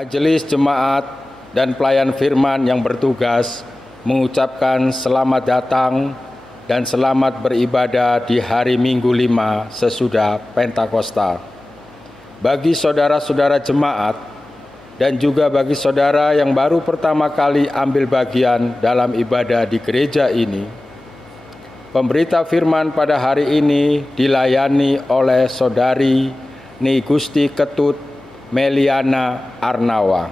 Majelis Jemaat dan pelayan firman yang bertugas mengucapkan selamat datang dan selamat beribadah di hari Minggu 5 sesudah Pentakosta. Bagi saudara-saudara jemaat dan juga bagi saudara yang baru pertama kali ambil bagian dalam ibadah di gereja ini, pemberita firman pada hari ini dilayani oleh Saudari Ni Gusti Ketut Meliana Arnawa.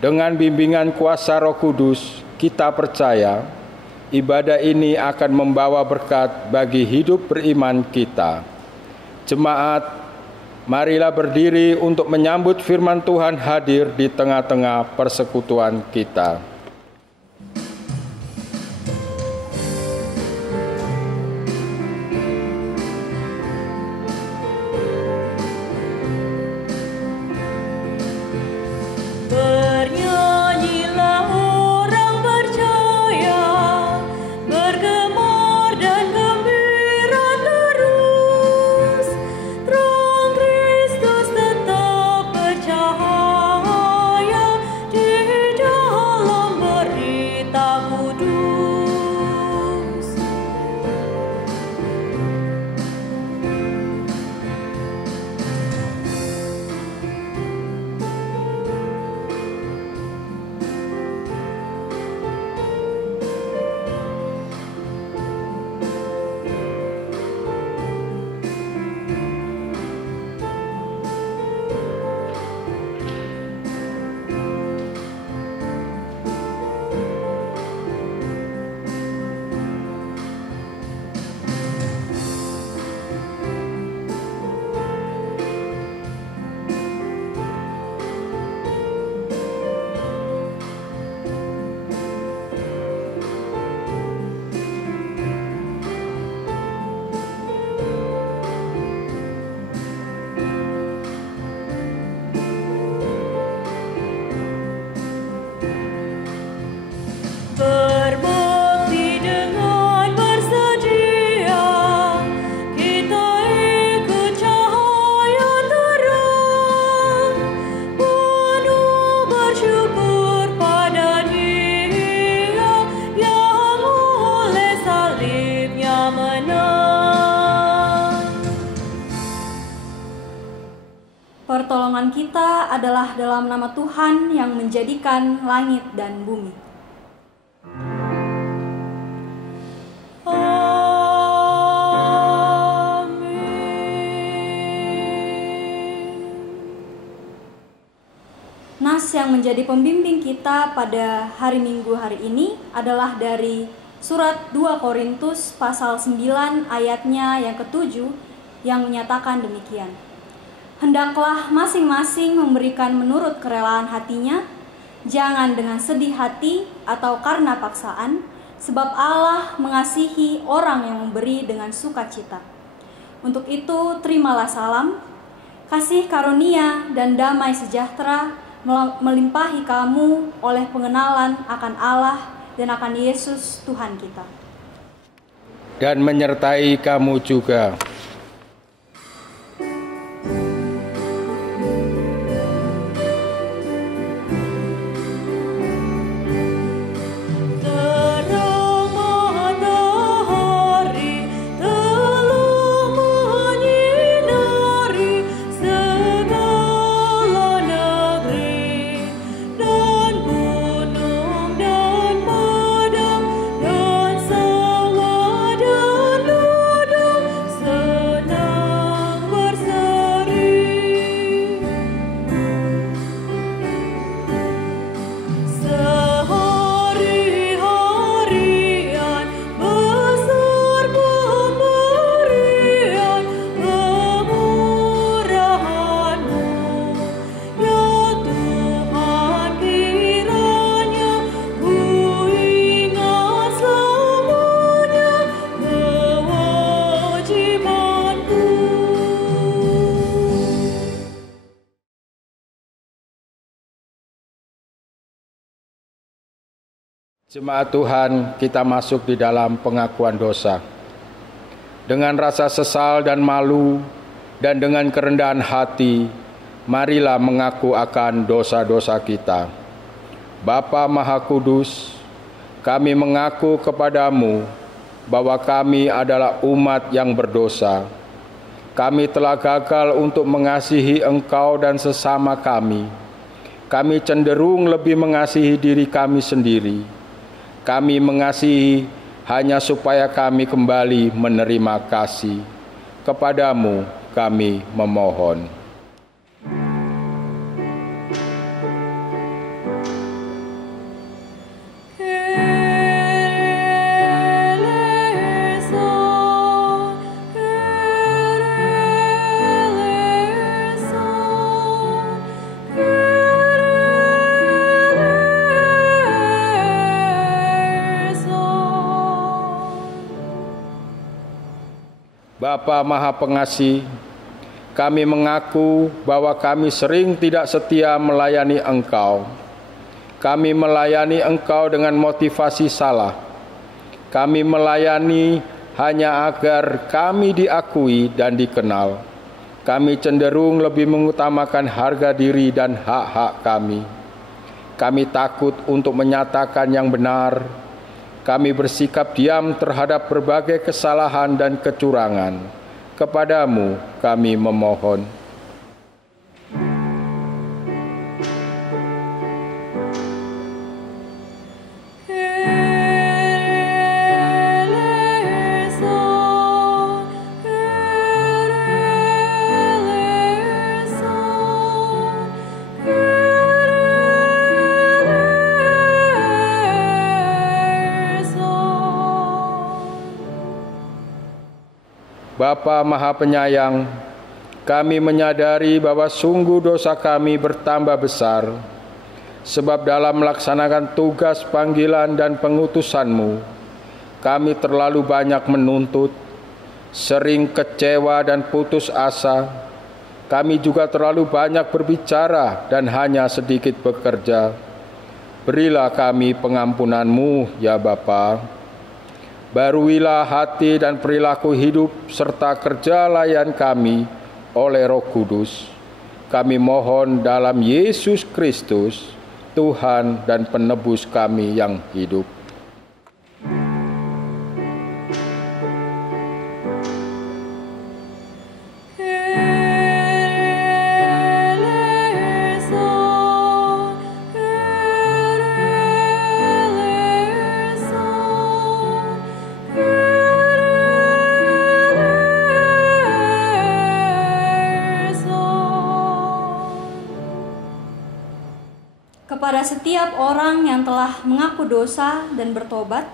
Dengan bimbingan kuasa Roh Kudus, kita percaya ibadah ini akan membawa berkat bagi hidup beriman kita. Jemaat, marilah berdiri untuk menyambut firman Tuhan hadir di tengah-tengah persekutuan kita. Pertolongan kita adalah dalam nama Tuhan yang menjadikan langit dan bumi. Amin. Nas yang menjadi pembimbing kita pada hari Minggu hari ini adalah dari surat 2 Korintus pasal 9 ayatnya yang ke-7 yang menyatakan demikian. Hendaklah masing-masing memberikan menurut kerelaan hatinya, jangan dengan sedih hati atau karena paksaan, sebab Allah mengasihi orang yang memberi dengan sukacita. Untuk itu, terimalah salam, kasih karunia dan damai sejahtera melimpahi kamu oleh pengenalan akan Allah dan akan Yesus Tuhan kita. Dan menyertai kamu juga. Jemaat Tuhan, kita masuk di dalam pengakuan dosa. Dengan rasa sesal dan malu, dan dengan kerendahan hati, marilah mengaku akan dosa-dosa kita. Bapa Maha Kudus, kami mengaku kepadamu bahwa kami adalah umat yang berdosa. Kami telah gagal untuk mengasihi Engkau dan sesama kami. Kami cenderung lebih mengasihi diri kami sendiri. Kami mengasihi hanya supaya kami kembali menerima kasih. Kepadamu kami memohon. Bapa Maha Pengasih, kami mengaku bahwa kami sering tidak setia melayani Engkau. Kami melayani Engkau dengan motivasi salah. Kami melayani hanya agar kami diakui dan dikenal. Kami cenderung lebih mengutamakan harga diri dan hak-hak kami. Kami takut untuk menyatakan yang benar. Kami bersikap diam terhadap berbagai kesalahan dan kecurangan. Kepadamu kami memohon. Bapa Maha Penyayang, kami menyadari bahwa sungguh dosa kami bertambah besar, sebab dalam melaksanakan tugas panggilan dan pengutusan-Mu, kami terlalu banyak menuntut, sering kecewa dan putus asa. Kami juga terlalu banyak berbicara dan hanya sedikit bekerja. Berilah kami pengampunan-Mu, ya Bapa. Baruilah hati dan perilaku hidup serta kerja layan kami oleh Roh Kudus. Kami mohon dalam Yesus Kristus, Tuhan dan Penebus kami yang hidup. Kepada setiap orang yang telah mengaku dosa dan bertobat,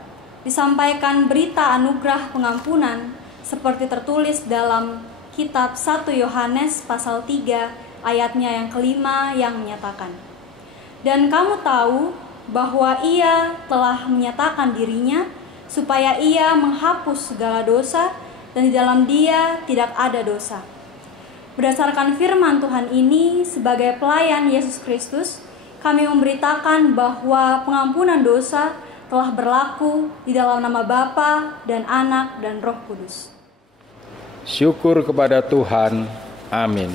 disampaikan berita anugerah pengampunan seperti tertulis dalam kitab 1 Yohanes pasal 3 ayatnya yang kelima yang menyatakan, "Dan kamu tahu bahwa Ia telah menyatakan dirinya supaya Ia menghapus segala dosa dan di dalam Dia tidak ada dosa." Berdasarkan firman Tuhan ini, sebagai pelayan Yesus Kristus, kami memberitakan bahwa pengampunan dosa telah berlaku di dalam nama Bapa dan Anak dan Roh Kudus. Syukur kepada Tuhan. Amin.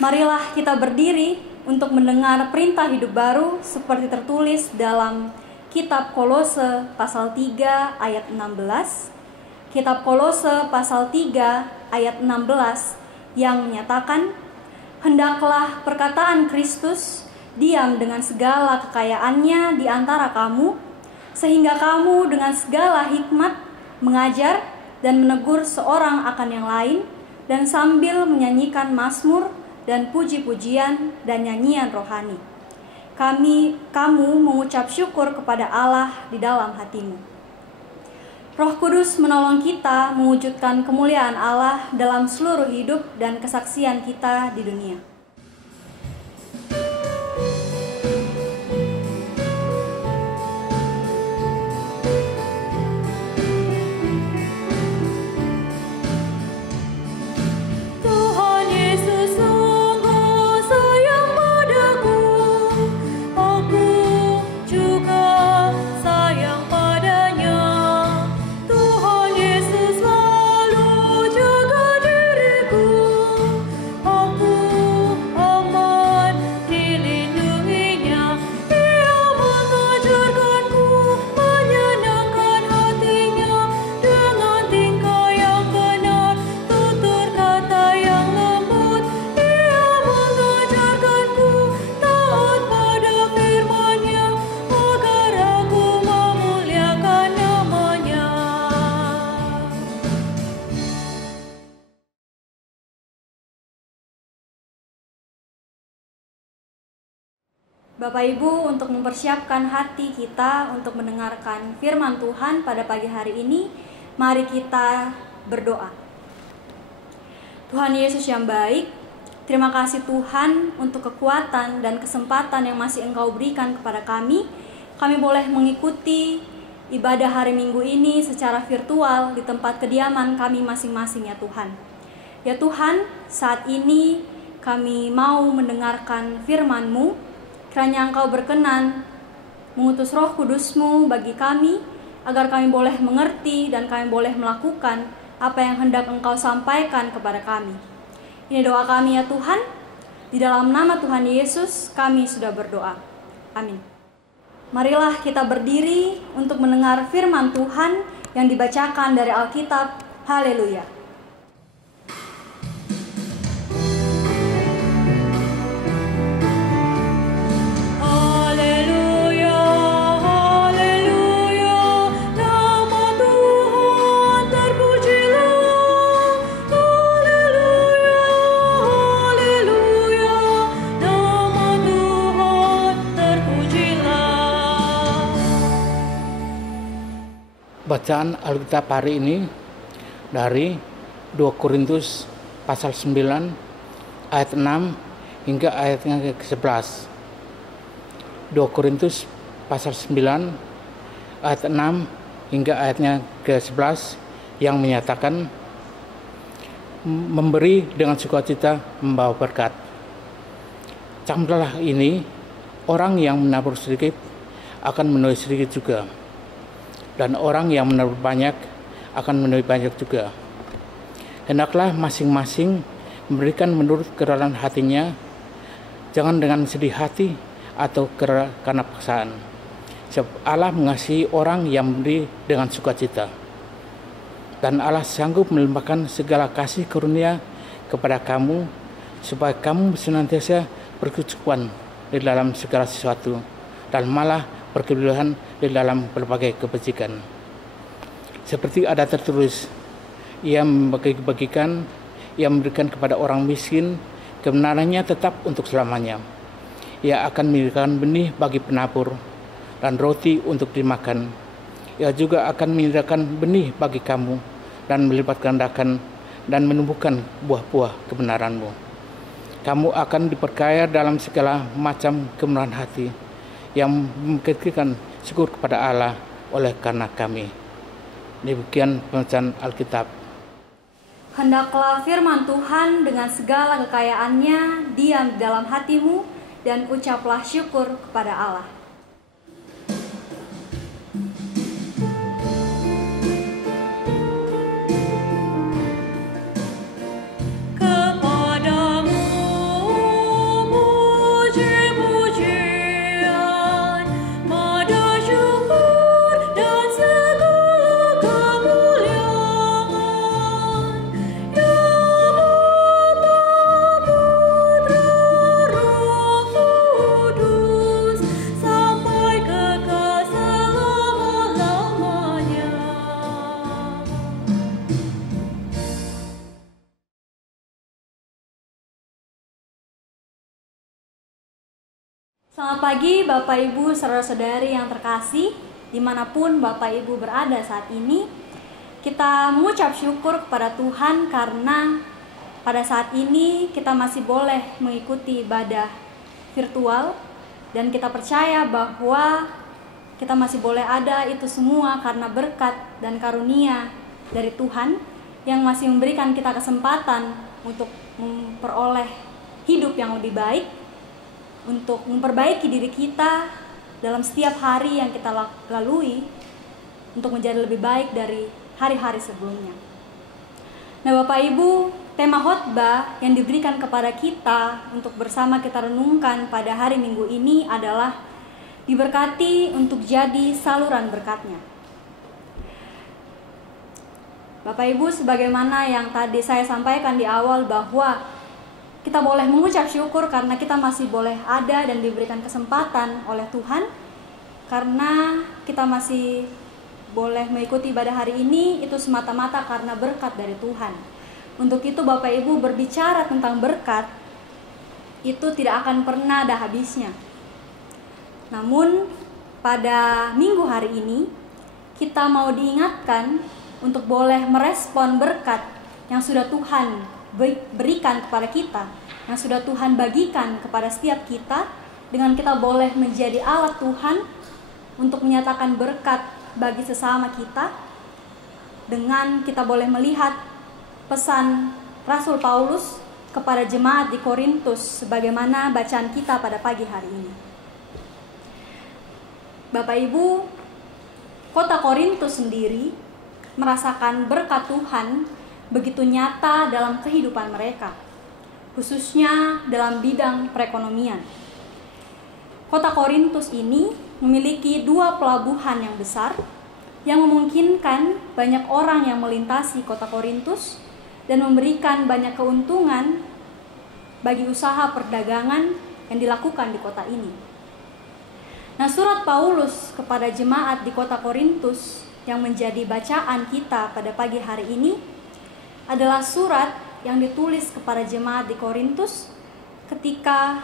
Marilah kita berdiri untuk mendengar perintah hidup baru seperti tertulis dalam Kitab Kolose pasal 3 ayat 16. Kitab Kolose pasal 3 ayat 16 yang menyatakan, "Hendaklah perkataan Kristus diam dengan segala kekayaannya di antara kamu, sehingga kamu dengan segala hikmat mengajar dan menegur seorang akan yang lain, dan sambil menyanyikan mazmur dan puji-pujian dan nyanyian rohani. Kamu mengucap syukur kepada Allah di dalam hatimu." Roh Kudus menolong kita mewujudkan kemuliaan Allah dalam seluruh hidup dan kesaksian kita di dunia. Bapak Ibu, untuk mempersiapkan hati kita untuk mendengarkan firman Tuhan pada pagi hari ini, mari kita berdoa. Tuhan Yesus yang baik, terima kasih Tuhan untuk kekuatan dan kesempatan yang masih Engkau berikan kepada kami. Kami boleh mengikuti ibadah hari Minggu ini secara virtual di tempat kediaman kami masing-masing ya Tuhan. Ya Tuhan, saat ini kami mau mendengarkan firman-Mu. Kiranya Engkau berkenan mengutus Roh Kudus-Mu bagi kami, agar kami boleh mengerti dan kami boleh melakukan apa yang hendak Engkau sampaikan kepada kami. Ini doa kami ya Tuhan, di dalam nama Tuhan Yesus kami sudah berdoa. Amin. Marilah kita berdiri untuk mendengar firman Tuhan yang dibacakan dari Alkitab. Haleluya. Bacaan Alkitab hari ini dari 2 Korintus pasal 9 ayat 6 hingga ayatnya ke-11. 2 Korintus pasal 9 ayat 6 hingga ayatnya ke-11 yang menyatakan, memberi dengan sukacita membawa berkat. Camkanlah ini, orang yang menabur sedikit akan menuai sedikit juga, dan orang yang menabur banyak akan menuai banyak juga. Hendaklah masing-masing memberikan menurut kerelaan hatinya, jangan dengan sedih hati atau karena paksaan. Sebab Allah mengasihi orang yang memberi dengan sukacita. Dan Allah sanggup melimpahkan segala kasih karunia kepada kamu, supaya kamu senantiasa berkecukupan di dalam segala sesuatu, dan malah berkelebihan di dalam berbagai kebajikan. Seperti ada tertulis, Ia membagi-bagikan, Ia memberikan kepada orang miskin, kebenarannya tetap untuk selamanya. Ia akan menyediakan benih bagi penabur dan roti untuk dimakan. Ia juga akan menyediakan benih bagi kamu dan melipat gandakan dan menumbuhkan buah-buah kebenaranmu. Kamu akan diperkaya dalam segala macam kemurahan hati, yang mengikrarkan syukur kepada Allah oleh karena kami. Demikian pembacaan Alkitab. Hendaklah firman Tuhan dengan segala kekayaannya diam di dalam hatimu, dan ucaplah syukur kepada Allah. Kepadamu puji Selamat pagi Bapak Ibu saudara-saudari yang terkasih, dimanapun Bapak Ibu berada saat ini. Kita mengucap syukur kepada Tuhan karena pada saat ini kita masih boleh mengikuti ibadah virtual, dan kita percaya bahwa kita masih boleh ada itu semua karena berkat dan karunia dari Tuhan yang masih memberikan kita kesempatan untuk memperoleh hidup yang lebih baik, untuk memperbaiki diri kita dalam setiap hari yang kita lalui, untuk menjadi lebih baik dari hari-hari sebelumnya. Nah Bapak Ibu, tema khotbah yang diberikan kepada kita untuk bersama kita renungkan pada hari Minggu ini adalah diberkati untuk jadi saluran berkatnya. Bapak Ibu, sebagaimana yang tadi saya sampaikan di awal bahwa kita boleh mengucap syukur karena kita masih boleh ada dan diberikan kesempatan oleh Tuhan, karena kita masih boleh mengikuti ibadah hari ini itu semata-mata karena berkat dari Tuhan. Untuk itu Bapak Ibu, berbicara tentang berkat itu tidak akan pernah ada habisnya. Namun pada minggu hari ini kita mau diingatkan untuk boleh merespon berkat yang sudah Tuhan berikan kepada kita, yang sudah Tuhan bagikan kepada setiap kita, dengan kita boleh menjadi alat Tuhan untuk menyatakan berkat bagi sesama kita, dengan kita boleh melihat pesan Rasul Paulus kepada jemaat di Korintus sebagaimana bacaan kita pada pagi hari ini. Bapak Ibu, kota Korintus sendiri merasakan berkat Tuhan begitu nyata dalam kehidupan mereka, khususnya dalam bidang perekonomian. Kota Korintus ini memiliki 2 pelabuhan yang besar yang memungkinkan banyak orang yang melintasi kota Korintus dan memberikan banyak keuntungan bagi usaha perdagangan yang dilakukan di kota ini. Nah, surat Paulus kepada jemaat di kota Korintus yang menjadi bacaan kita pada pagi hari ini adalah surat yang ditulis kepada jemaat di Korintus ketika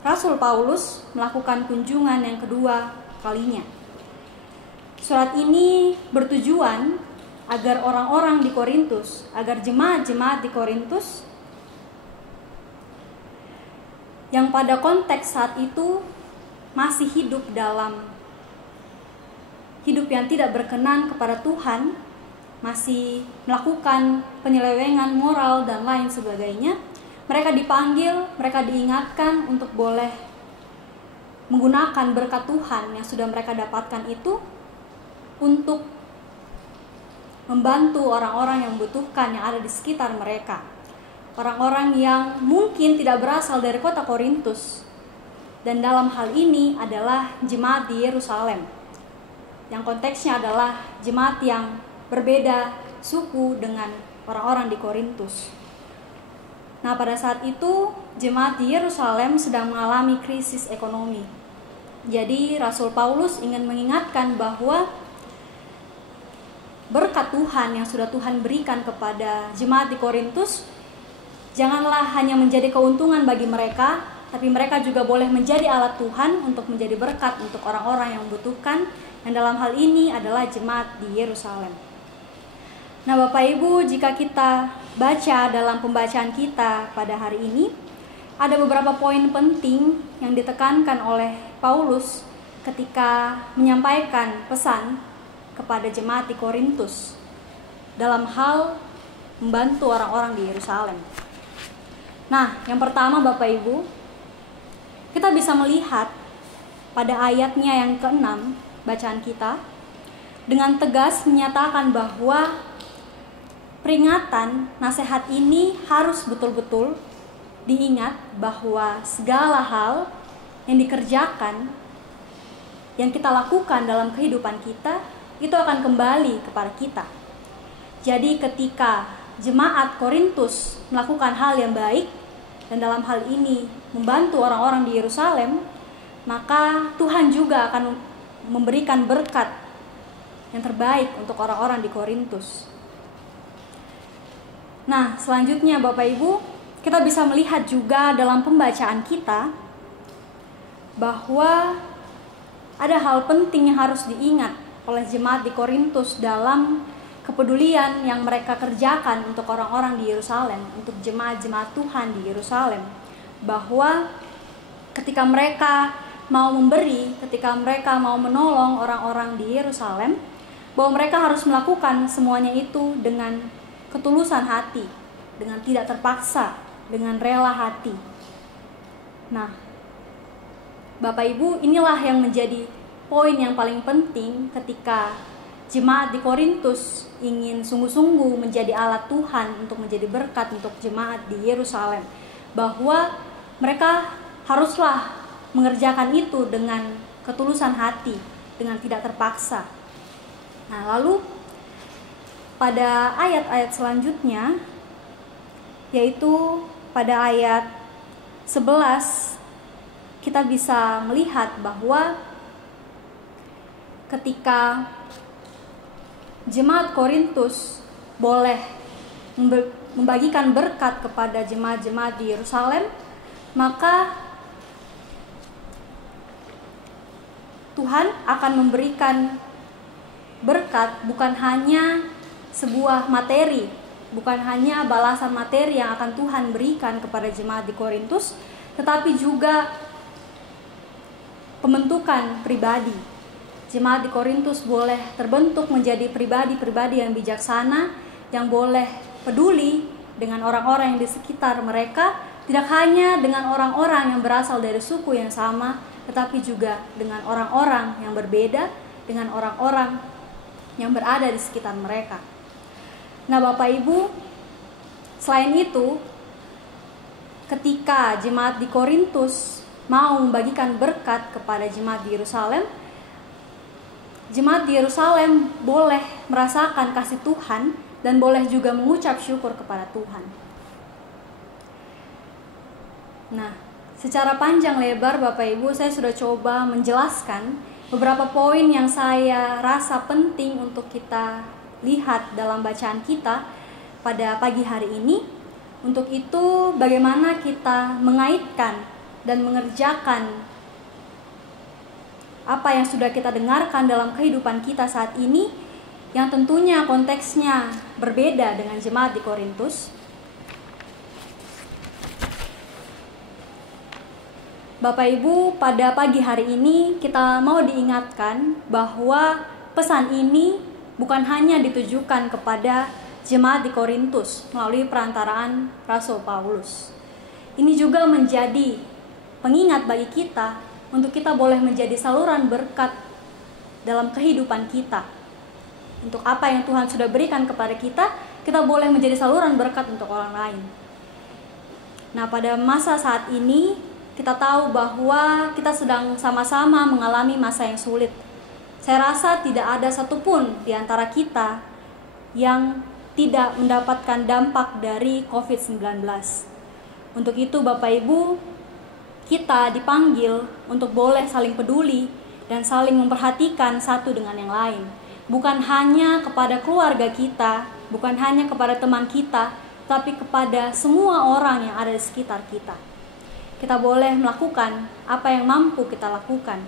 Rasul Paulus melakukan kunjungan yang kedua kalinya. Surat ini bertujuan agar orang-orang di Korintus, agar jemaat-jemaat di Korintus yang pada konteks saat itu masih hidup dalam hidup yang tidak berkenan kepada Tuhan, masih melakukan penyelewengan moral dan lain sebagainya, mereka dipanggil, mereka diingatkan untuk boleh menggunakan berkat Tuhan yang sudah mereka dapatkan itu untuk membantu orang-orang yang membutuhkan yang ada di sekitar mereka. Orang-orang yang mungkin tidak berasal dari kota Korintus, dan dalam hal ini adalah jemaat di Yerusalem, yang konteksnya adalah jemaat yang berbeda suku dengan orang-orang di Korintus. Nah, pada saat itu jemaat di Yerusalem sedang mengalami krisis ekonomi. Jadi Rasul Paulus ingin mengingatkan bahwa berkat Tuhan yang sudah Tuhan berikan kepada jemaat di Korintus janganlah hanya menjadi keuntungan bagi mereka, tapi mereka juga boleh menjadi alat Tuhan untuk menjadi berkat untuk orang-orang yang membutuhkan, yang dalam hal ini adalah jemaat di Yerusalem. Nah Bapak Ibu, jika kita baca dalam pembacaan kita pada hari ini, ada beberapa poin penting yang ditekankan oleh Paulus ketika menyampaikan pesan kepada jemaat di Korintus dalam hal membantu orang-orang di Yerusalem. Nah, yang pertama Bapak Ibu, kita bisa melihat pada ayatnya yang ke-6 bacaan kita dengan tegas menyatakan bahwa peringatan, nasihat ini harus betul-betul diingat bahwa segala hal yang dikerjakan, yang kita lakukan dalam kehidupan kita, itu akan kembali kepada kita. Jadi ketika jemaat Korintus melakukan hal yang baik, dan dalam hal ini membantu orang-orang di Yerusalem, maka Tuhan juga akan memberikan berkat yang terbaik untuk orang-orang di Korintus. Nah, selanjutnya Bapak Ibu, kita bisa melihat juga dalam pembacaan kita bahwa ada hal penting yang harus diingat oleh jemaat di Korintus dalam kepedulian yang mereka kerjakan untuk orang-orang di Yerusalem, untuk jemaat-jemaat Tuhan di Yerusalem, bahwa ketika mereka mau memberi, ketika mereka mau menolong orang-orang di Yerusalem, bahwa mereka harus melakukan semuanya itu dengan ketulusan hati, dengan tidak terpaksa, dengan rela hati. Nah, Bapak Ibu, inilah yang menjadi poin yang paling penting ketika jemaat di Korintus ingin sungguh-sungguh menjadi alat Tuhan untuk menjadi berkat untuk jemaat di Yerusalem, bahwa mereka haruslah mengerjakan itu dengan ketulusan hati, dengan tidak terpaksa. Nah, lalu pada ayat-ayat selanjutnya, yaitu pada ayat 11, kita bisa melihat bahwa ketika jemaat Korintus boleh membagikan berkat kepada jemaat-jemaat di Yerusalem, maka Tuhan akan memberikan berkat bukan hanya sebuah materi, bukan hanya balasan materi yang akan Tuhan berikan kepada jemaat di Korintus, tetapi juga pembentukan pribadi. Jemaat di Korintus boleh terbentuk menjadi pribadi-pribadi yang bijaksana, yang boleh peduli dengan orang-orang yang di sekitar mereka, tidak hanya dengan orang-orang yang berasal dari suku yang sama, tetapi juga dengan orang-orang yang berbeda, dengan orang-orang yang berada di sekitar mereka. Nah, Bapak Ibu, selain itu, ketika jemaat di Korintus mau membagikan berkat kepada jemaat di Yerusalem, jemaat di Yerusalem boleh merasakan kasih Tuhan dan boleh juga mengucap syukur kepada Tuhan. Nah, secara panjang lebar Bapak Ibu, saya sudah coba menjelaskan beberapa poin yang saya rasa penting untuk kita lihat dalam bacaan kita pada pagi hari ini. Untuk itu, bagaimana kita mengaitkan dan mengerjakan apa yang sudah kita dengarkan dalam kehidupan kita saat ini, yang tentunya konteksnya berbeda dengan jemaat di Korintus. Bapak Ibu, pada pagi hari ini kita mau diingatkan bahwa pesan ini bukan hanya ditujukan kepada jemaat di Korintus melalui perantaraan Rasul Paulus. Ini juga menjadi pengingat bagi kita untuk kita boleh menjadi saluran berkat dalam kehidupan kita. Untuk apa yang Tuhan sudah berikan kepada kita, kita boleh menjadi saluran berkat untuk orang lain. Nah, pada masa saat ini, kita tahu bahwa kita sedang sama-sama mengalami masa yang sulit. Saya rasa tidak ada satupun di antara kita yang tidak mendapatkan dampak dari COVID-19. Untuk itu, Bapak Ibu, kita dipanggil untuk boleh saling peduli dan saling memperhatikan satu dengan yang lain. Bukan hanya kepada keluarga kita, bukan hanya kepada teman kita, tapi kepada semua orang yang ada di sekitar kita. Kita boleh melakukan apa yang mampu kita lakukan.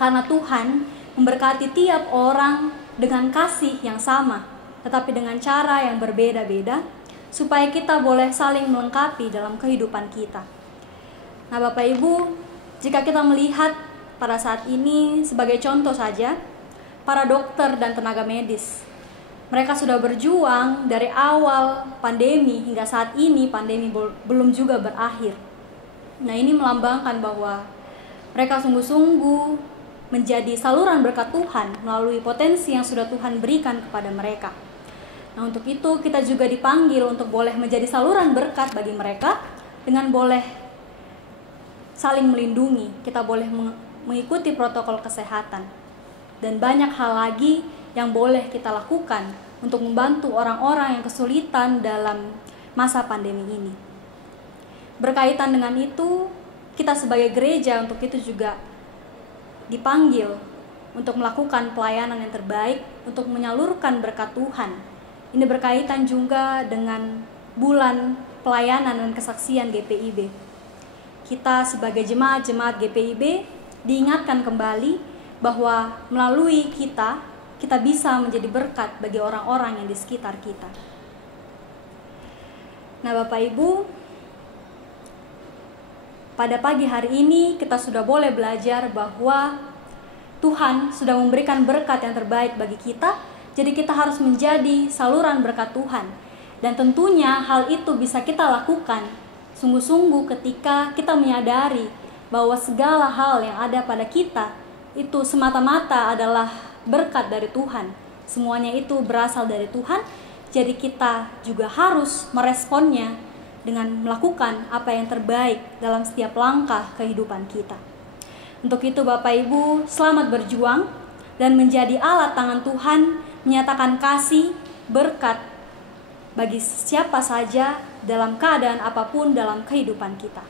Karena Tuhan memberkati tiap orang dengan kasih yang sama, tetapi dengan cara yang berbeda-beda, supaya kita boleh saling melengkapi dalam kehidupan kita. Nah, Bapak Ibu, jika kita melihat pada saat ini sebagai contoh saja, para dokter dan tenaga medis, mereka sudah berjuang dari awal pandemi hingga saat ini pandemi belum juga berakhir. Nah, ini melambangkan bahwa mereka sungguh-sungguh menjadi saluran berkat Tuhan melalui potensi yang sudah Tuhan berikan kepada mereka. Nah, untuk itu kita juga dipanggil untuk boleh menjadi saluran berkat bagi mereka dengan boleh saling melindungi, kita boleh mengikuti protokol kesehatan, dan banyak hal lagi yang boleh kita lakukan untuk membantu orang-orang yang kesulitan dalam masa pandemi ini. Berkaitan dengan itu, kita sebagai gereja untuk itu juga dipanggil untuk melakukan pelayanan yang terbaik, untuk menyalurkan berkat Tuhan. Ini berkaitan juga dengan bulan pelayanan dan kesaksian GPIB. kita sebagai jemaat-jemaat GPIB diingatkan kembali bahwa melalui kita bisa menjadi berkat bagi orang-orang yang di sekitar kita. Nah, Bapak Ibu, pada pagi hari ini kita sudah boleh belajar bahwa Tuhan sudah memberikan berkat yang terbaik bagi kita, jadi kita harus menjadi saluran berkat Tuhan. Dan tentunya hal itu bisa kita lakukan sungguh-sungguh ketika kita menyadari bahwa segala hal yang ada pada kita itu semata-mata adalah berkat dari Tuhan. Semuanya itu berasal dari Tuhan, jadi kita juga harus meresponnya dengan melakukan apa yang terbaik dalam setiap langkah kehidupan kita. Untuk itu Bapak Ibu, selamat berjuang dan menjadi alat tangan Tuhan menyatakan kasih, berkat bagi siapa saja dalam keadaan apapun dalam kehidupan kita.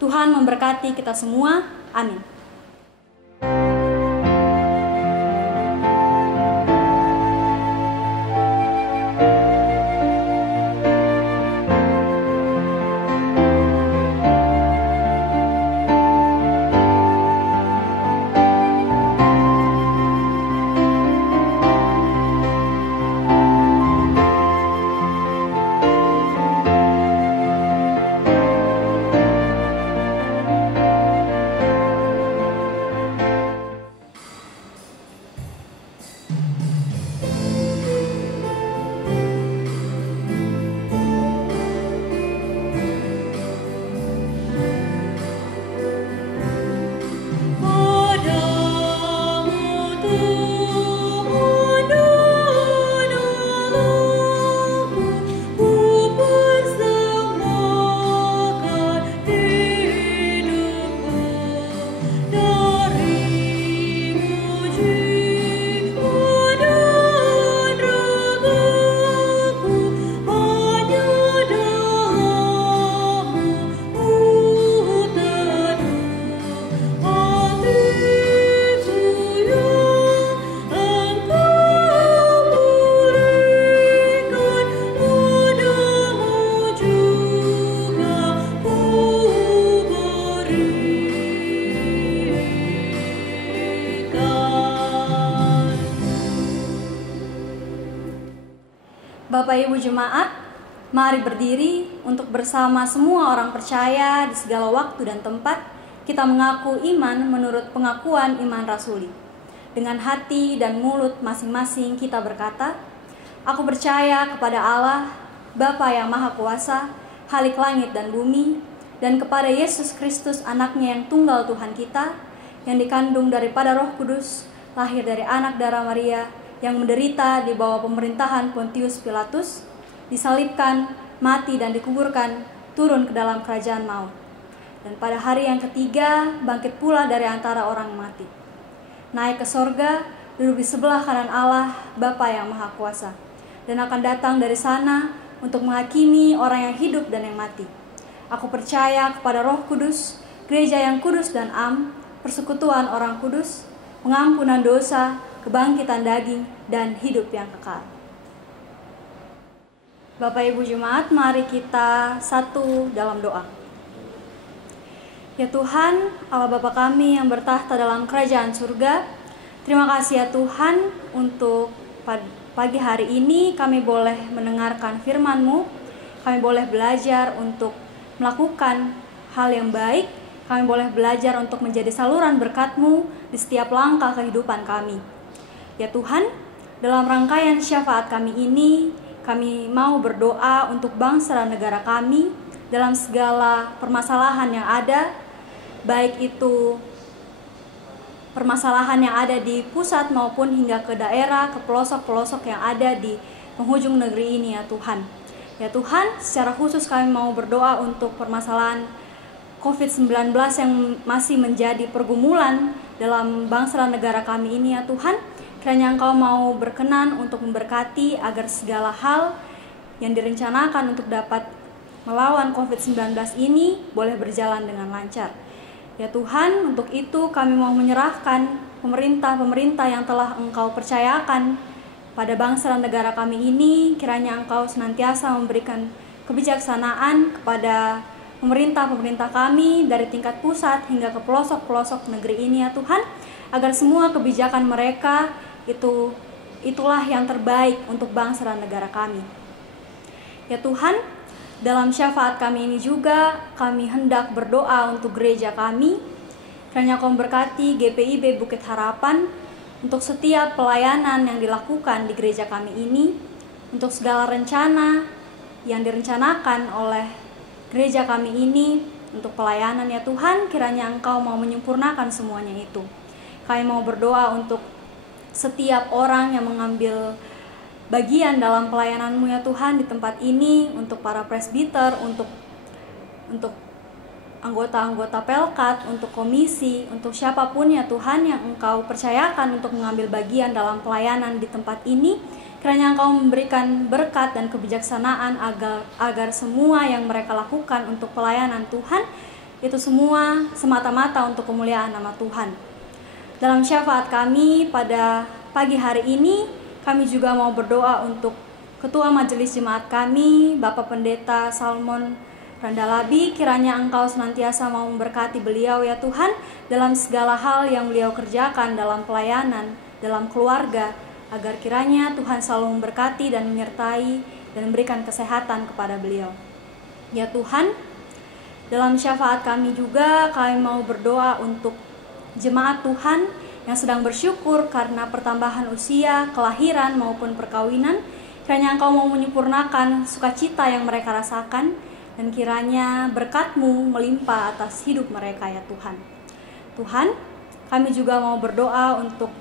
Tuhan memberkati kita semua. Amin. Bapak Ibu jemaat, mari berdiri untuk bersama semua orang percaya di segala waktu dan tempat kita mengaku iman menurut pengakuan iman rasuli. Dengan hati dan mulut masing-masing kita berkata, aku percaya kepada Allah, Bapa yang Maha Kuasa, Khalik langit dan bumi, dan kepada Yesus Kristus anaknya yang tunggal Tuhan kita, yang dikandung daripada Roh Kudus, lahir dari anak darah Maria, yang menderita di bawah pemerintahan Pontius Pilatus, disalibkan, mati dan dikuburkan, turun ke dalam kerajaan maut. Dan pada hari yang ketiga, bangkit pula dari antara orang mati. Naik ke sorga, duduk di sebelah kanan Allah, Bapa yang Maha Kuasa, dan akan datang dari sana untuk menghakimi orang yang hidup dan yang mati. Aku percaya kepada Roh Kudus, gereja yang kudus dan am, persekutuan orang kudus, pengampunan dosa, kebangkitan daging, dan hidup yang kekal. Bapak Ibu Jemaat, mari kita satu dalam doa. Ya Tuhan, Allah Bapa kami yang bertahta dalam kerajaan surga, terima kasih ya Tuhan untuk pagi hari ini kami boleh mendengarkan firman-Mu, kami boleh belajar untuk melakukan hal yang baik, kami boleh belajar untuk menjadi saluran berkat-Mu di setiap langkah kehidupan kami. Ya Tuhan, dalam rangkaian syafaat kami ini, kami mau berdoa untuk bangsa dan negara kami dalam segala permasalahan yang ada, baik itu permasalahan yang ada di pusat maupun hingga ke daerah, ke pelosok-pelosok yang ada di penghujung negeri ini ya Tuhan. Ya Tuhan, secara khusus kami mau berdoa untuk permasalahan COVID-19 yang masih menjadi pergumulan dalam bangsa dan negara kami ini ya Tuhan. Kiranya Engkau mau berkenan untuk memberkati agar segala hal yang direncanakan untuk dapat melawan COVID-19 ini boleh berjalan dengan lancar. Ya Tuhan, untuk itu kami mau menyerahkan pemerintah-pemerintah yang telah Engkau percayakan pada bangsa dan negara kami ini. Kiranya Engkau senantiasa memberikan kebijaksanaan kepada pemerintah kami dari tingkat pusat hingga ke pelosok-pelosok negeri ini ya Tuhan, agar semua kebijakan mereka itulah yang terbaik untuk bangsa dan negara kami. Ya Tuhan, dalam syafaat kami ini juga kami hendak berdoa untuk gereja kami, kiranya Kau memberkati GPIB Bukit Harapan untuk setiap pelayanan yang dilakukan di gereja kami ini, untuk segala rencana yang direncanakan oleh gereja kami ini untuk pelayanan ya Tuhan, kiranya Engkau mau menyempurnakan semuanya itu. Kami mau berdoa untuk setiap orang yang mengambil bagian dalam pelayanan-Mu ya Tuhan di tempat ini, untuk para presbiter, untuk anggota-anggota pelkat, untuk komisi, untuk siapapun ya Tuhan yang Engkau percayakan untuk mengambil bagian dalam pelayanan di tempat ini, kiranya Engkau memberikan berkat dan kebijaksanaan agar semua yang mereka lakukan untuk pelayanan Tuhan itu semua semata-mata untuk kemuliaan nama Tuhan. Dalam syafaat kami pada pagi hari ini, kami juga mau berdoa untuk Ketua Majelis Jemaat kami, Bapak Pendeta Salmon Randalabi, kiranya Engkau senantiasa mau memberkati beliau ya Tuhan dalam segala hal yang beliau kerjakan dalam pelayanan, dalam keluarga, agar kiranya Tuhan selalu memberkati dan menyertai dan memberikan kesehatan kepada beliau. Ya Tuhan, dalam syafaat kami juga kami mau berdoa untuk jemaat Tuhan yang sedang bersyukur karena pertambahan usia, kelahiran maupun perkawinan, kiranya Engkau mau menyempurnakan sukacita yang mereka rasakan, dan kiranya berkat-Mu melimpah atas hidup mereka ya Tuhan. Tuhan, kami juga mau berdoa untuk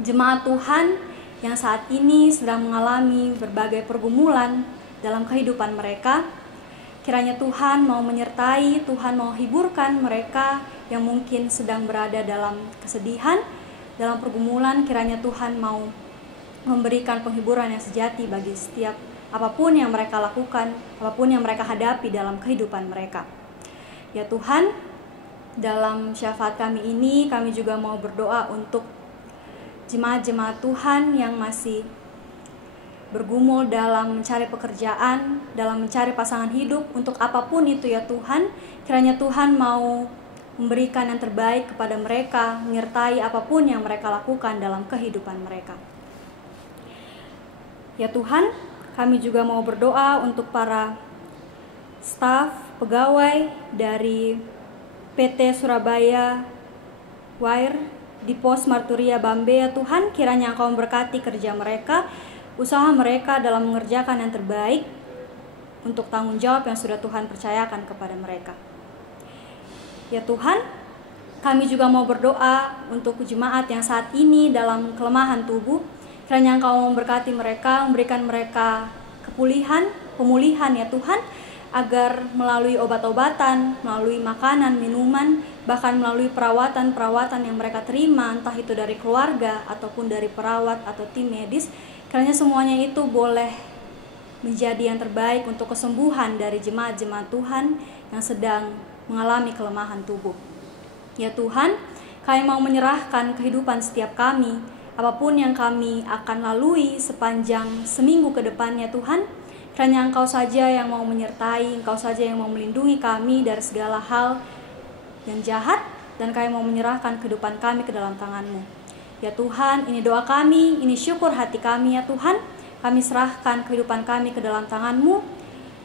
jemaat Tuhan yang saat ini sedang mengalami berbagai pergumulan dalam kehidupan mereka. Kiranya Tuhan mau menyertai, Tuhan mau hiburkan mereka yang mungkin sedang berada dalam kesedihan, dalam pergumulan. Kiranya Tuhan mau memberikan penghiburan yang sejati bagi setiap apapun yang mereka lakukan, apapun yang mereka hadapi dalam kehidupan mereka. Ya Tuhan, dalam syafaat kami ini kami juga mau berdoa untuk jemaat-jemaat Tuhan yang masih bergumul dalam mencari pekerjaan, dalam mencari pasangan hidup, untuk apapun itu ya Tuhan. Kiranya Tuhan mau memberikan yang terbaik kepada mereka, menyertai apapun yang mereka lakukan dalam kehidupan mereka. Ya Tuhan, kami juga mau berdoa untuk para staf, pegawai dari PT Surabaya Wire di Pos Marturia Bambe ya Tuhan, kiranya Engkau memberkati kerja mereka, usaha mereka dalam mengerjakan yang terbaik untuk tanggung jawab yang sudah Tuhan percayakan kepada mereka. Ya Tuhan, kami juga mau berdoa untuk jemaat yang saat ini dalam kelemahan tubuh, kiranya Engkau memberkati mereka, memberikan mereka pemulihan ya Tuhan, agar melalui obat-obatan, melalui makanan, minuman, bahkan melalui perawatan yang mereka terima, entah itu dari keluarga ataupun dari perawat atau tim medis, kiranya semuanya itu boleh menjadi yang terbaik untuk kesembuhan dari jemaat-jemaat Tuhan yang sedang mengalami kelemahan tubuh. Ya Tuhan, kami mau menyerahkan kehidupan setiap kami, apapun yang kami akan lalui sepanjang seminggu ke depannya Tuhan, kiranya Engkau saja yang mau menyertai, Engkau saja yang mau melindungi kami dari segala hal yang jahat, dan kami mau menyerahkan kehidupan kami ke dalam tangan-Mu. Ya Tuhan, ini doa kami, ini syukur hati kami ya Tuhan. Kami serahkan kehidupan kami ke dalam tangan-Mu,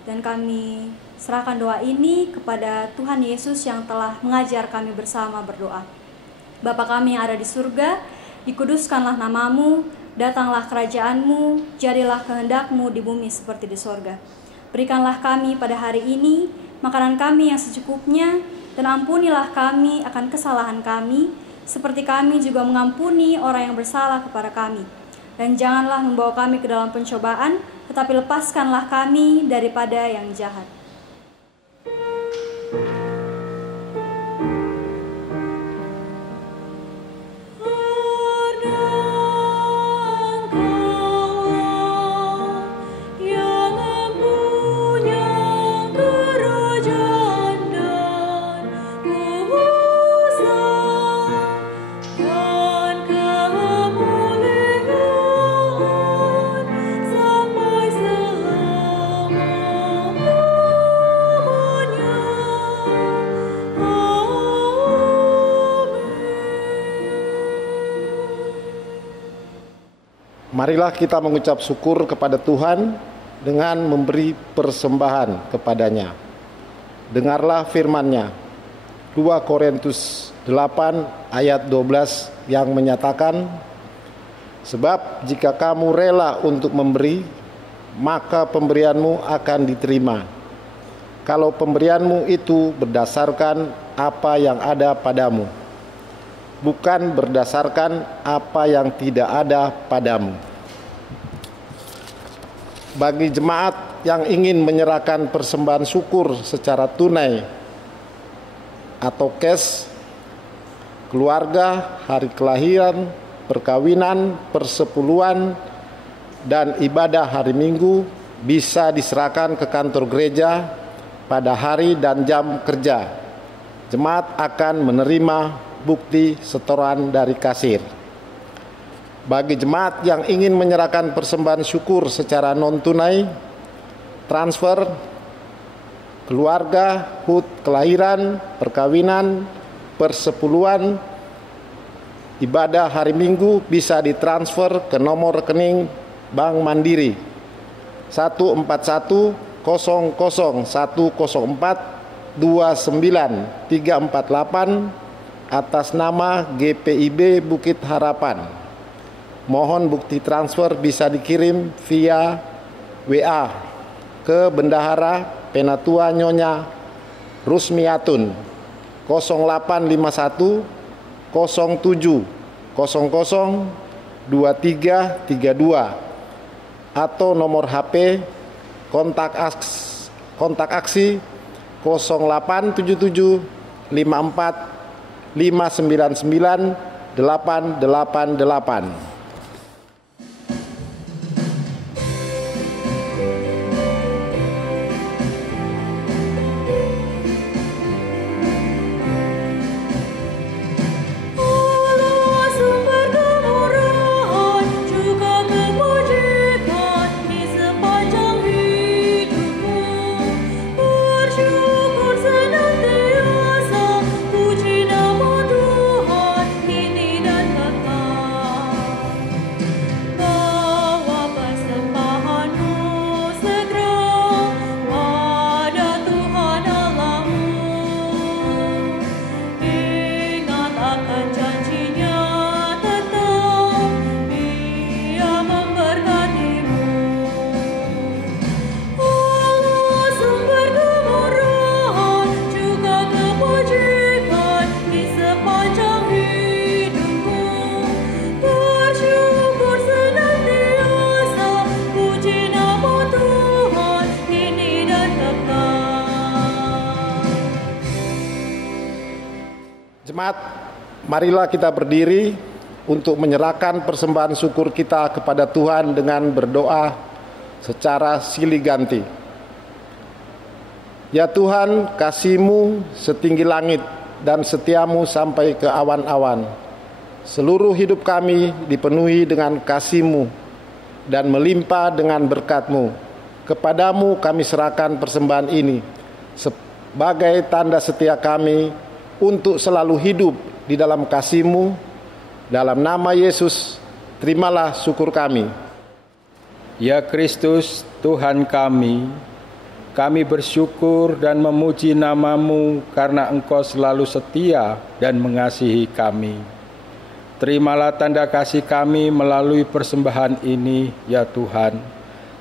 dan kami serahkan doa ini kepada Tuhan Yesus yang telah mengajar kami bersama berdoa. Bapa kami yang ada di surga, dikuduskanlah nama-Mu, datanglah kerajaan-Mu, jadilah kehendak-Mu di bumi seperti di sorga. Berikanlah kami pada hari ini makanan kami yang secukupnya, dan ampunilah kami akan kesalahan kami, seperti kami juga mengampuni orang yang bersalah kepada kami. Dan janganlah membawa kami ke dalam pencobaan, tetapi lepaskanlah kami daripada yang jahat. Sampai selama-lamanya. Marilah kita mengucap syukur kepada Tuhan dengan memberi persembahan kepadanya. Dengarlah firman-Nya, 2 Korintus 8 ayat 12 yang menyatakan, sebab jika kamu rela untuk memberi, maka pemberianmu akan diterima. Kalau pemberianmu itu berdasarkan apa yang ada padamu, bukan berdasarkan apa yang tidak ada padamu. Bagi jemaat yang ingin menyerahkan persembahan syukur secara tunai atau cash, keluarga, hari kelahiran, perkawinan, persepuluhan, dan ibadah hari Minggu bisa diserahkan ke kantor gereja pada hari dan jam kerja. Jemaat akan menerima bukti setoran dari kasir. Bagi jemaat yang ingin menyerahkan persembahan syukur secara non-tunai, transfer, keluarga, HUT kelahiran, perkawinan, persepuluhan, ibadah hari Minggu bisa ditransfer ke nomor rekening Bank Mandiri 14101042938 atas nama GPIB Bukit Harapan. Mohon bukti transfer bisa dikirim via WA ke Bendahara Penatua Nyonya Rusmiatun 0851 07 00 2332 atau nomor HP kontak aksi 0877 54 599 888. Jemaat, marilah kita berdiri untuk menyerahkan persembahan syukur kita kepada Tuhan dengan berdoa secara silih ganti. Ya Tuhan, kasih-Mu setinggi langit dan setiamu sampai ke awan-awan. Seluruh hidup kami dipenuhi dengan kasih-Mu dan melimpah dengan berkat-Mu. Kepadamu kami serahkan persembahan ini sebagai tanda setia kami untuk selalu hidup di dalam kasih-Mu. Dalam nama Yesus, terimalah syukur kami. Ya Kristus, Tuhan kami bersyukur dan memuji nama-Mu karena Engkau selalu setia dan mengasihi kami. Terimalah tanda kasih kami melalui persembahan ini, ya Tuhan,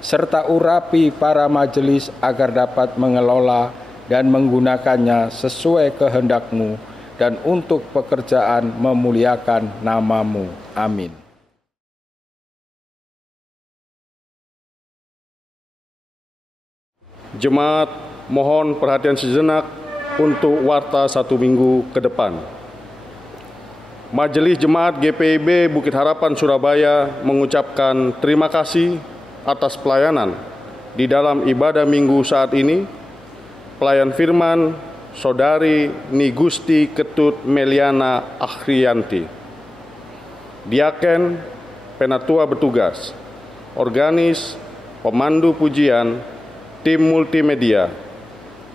serta urapi para majelis agar dapat mengelola dan menggunakannya sesuai kehendak-Mu dan untuk pekerjaan memuliakan nama-Mu. Amin. Jemaat, mohon perhatian sejenak untuk warta 1 minggu ke depan. Majelis Jemaat GPIB Bukit Harapan Surabaya mengucapkan terima kasih atas pelayanan di dalam ibadah minggu saat ini. Pelayan firman Saudari Nigusti Ketut Meliana Akhrianti, Diaken, Penatua bertugas, Organis, Pemandu pujian, Tim multimedia,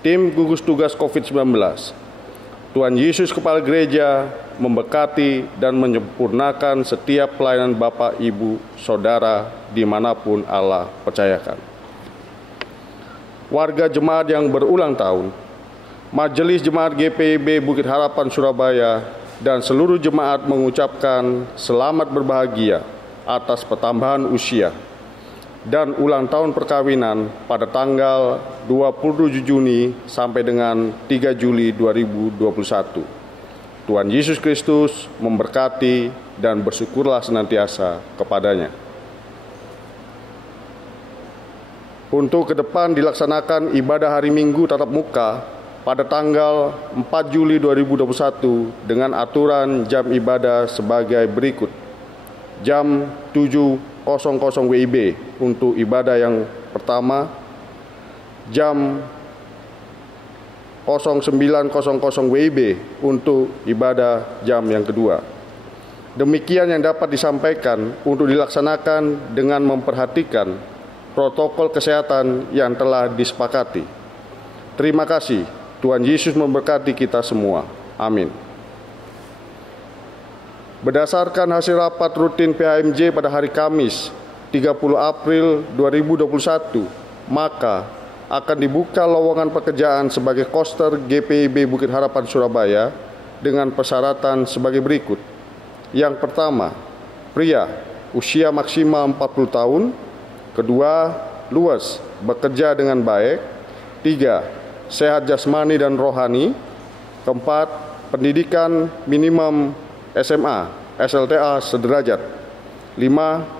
Tim gugus tugas COVID-19, Tuhan Yesus Kepala Gereja memberkati dan menyempurnakan setiap pelayanan Bapak, Ibu, Saudara dimanapun Allah percayakan. Warga jemaat yang berulang tahun, Majelis Jemaat GPIB Bukit Harapan Surabaya dan seluruh jemaat mengucapkan selamat berbahagia atas pertambahan usia dan ulang tahun perkawinan pada tanggal 27 Juni sampai dengan 3 Juli 2021. Tuhan Yesus Kristus memberkati dan bersyukurlah senantiasa kepadanya. Untuk ke depan dilaksanakan ibadah hari Minggu tatap muka pada tanggal 4 Juli 2021 dengan aturan jam ibadah sebagai berikut. Jam 7.00 WIB untuk ibadah yang pertama, jam 09.00 WIB untuk ibadah jam yang kedua. Demikian yang dapat disampaikan untuk dilaksanakan dengan memperhatikan protokol kesehatan yang telah disepakati. Terima kasih. Tuhan Yesus memberkati kita semua. Amin. Berdasarkan hasil rapat rutin PHMJ pada hari Kamis 30 April 2021, maka akan dibuka lowongan pekerjaan sebagai koster GPIB Bukit Harapan Surabaya dengan persyaratan sebagai berikut. Yang pertama, pria, usia maksimal 40 tahun. Kedua, luas, bekerja dengan baik. Tiga, sehat jasmani dan rohani. Keempat, pendidikan minimum SMA, SLTA sederajat. 5.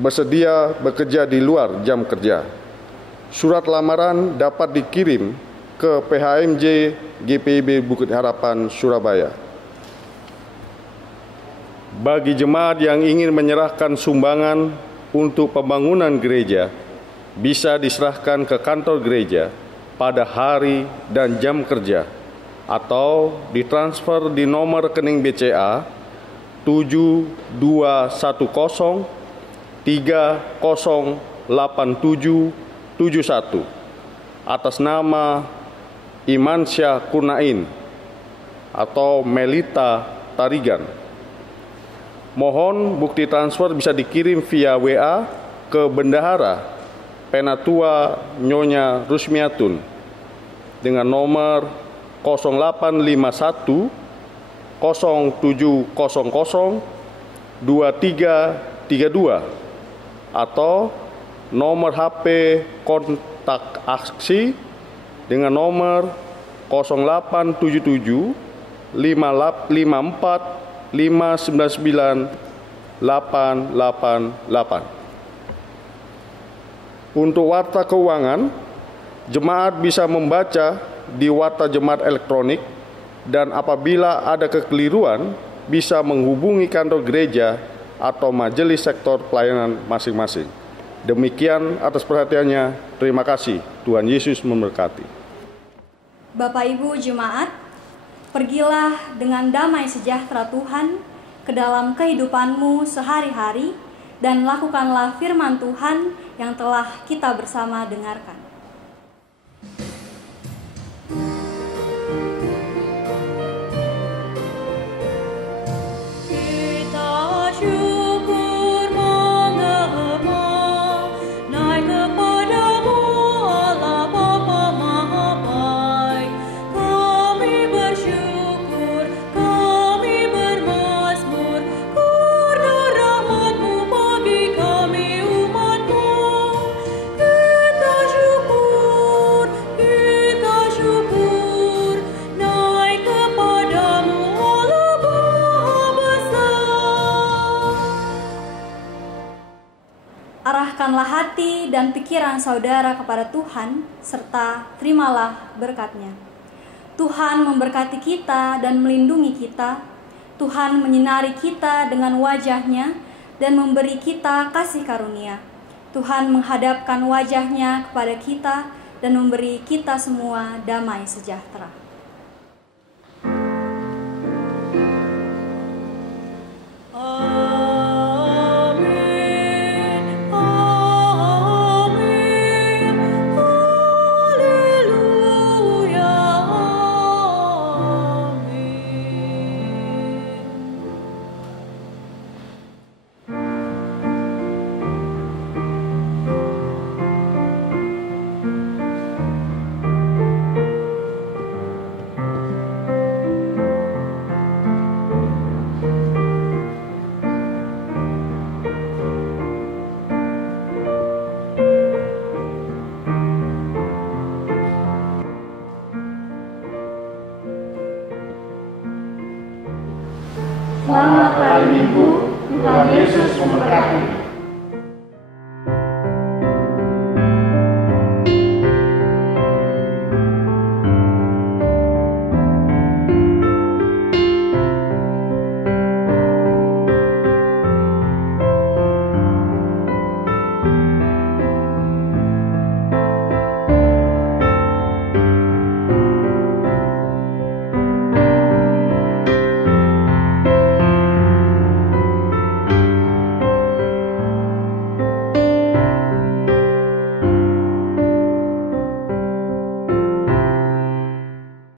Bersedia bekerja di luar jam kerja. Surat lamaran dapat dikirim ke PHMJ GPIB Bukit Harapan Surabaya. Bagi jemaat yang ingin menyerahkan sumbangan untuk pembangunan gereja, bisa diserahkan ke kantor gereja pada hari dan jam kerja atau ditransfer di nomor rekening BCA 7210 308771 atas nama Imansyah Kurnain atau Melita Tarigan. Mohon bukti transfer bisa dikirim via WA ke Bendahara Penatua Nyonya Rusmiatun dengan nomor 0851 0700 2332 atau nomor HP kontak aksi dengan nomor 0877 554 599 888. Untuk warta keuangan, jemaat bisa membaca di warta jemaat elektronik dan apabila ada kekeliruan bisa menghubungi kantor gereja atau majelis sektor pelayanan masing-masing. Demikian atas perhatiannya. Terima kasih. Tuhan Yesus memberkati. Bapak Ibu jemaat, pergilah dengan damai sejahtera Tuhan ke dalam kehidupanmu sehari-hari dan lakukanlah firman Tuhan yang telah kita bersama dengarkan. Arahkanlah hati dan pikiran saudara kepada Tuhan, serta terimalah berkat-Nya. Tuhan memberkati kita dan melindungi kita. Tuhan menyinari kita dengan wajah-Nya dan memberi kita kasih karunia. Tuhan menghadapkan wajah-Nya kepada kita dan memberi kita semua damai sejahtera. Selamat hari Minggu, Tuhan Yesus memberkati.